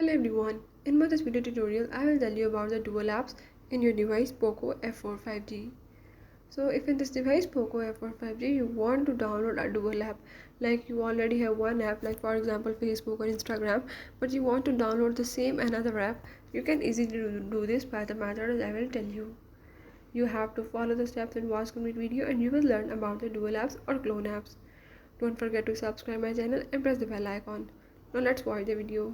Hello everyone, in this video tutorial I will tell you about the dual apps in your device POCO F4 5G. So if in this device POCO F4 5G you want to download a dual app, like you already have one app like for example Facebook or Instagram, but you want to download the same another app, you can easily do this by the method I will tell you. You have to follow the steps and watch complete video and you will learn about the dual apps or clone apps. Don't forget to subscribe my channel and press the bell icon. Now let's watch the video.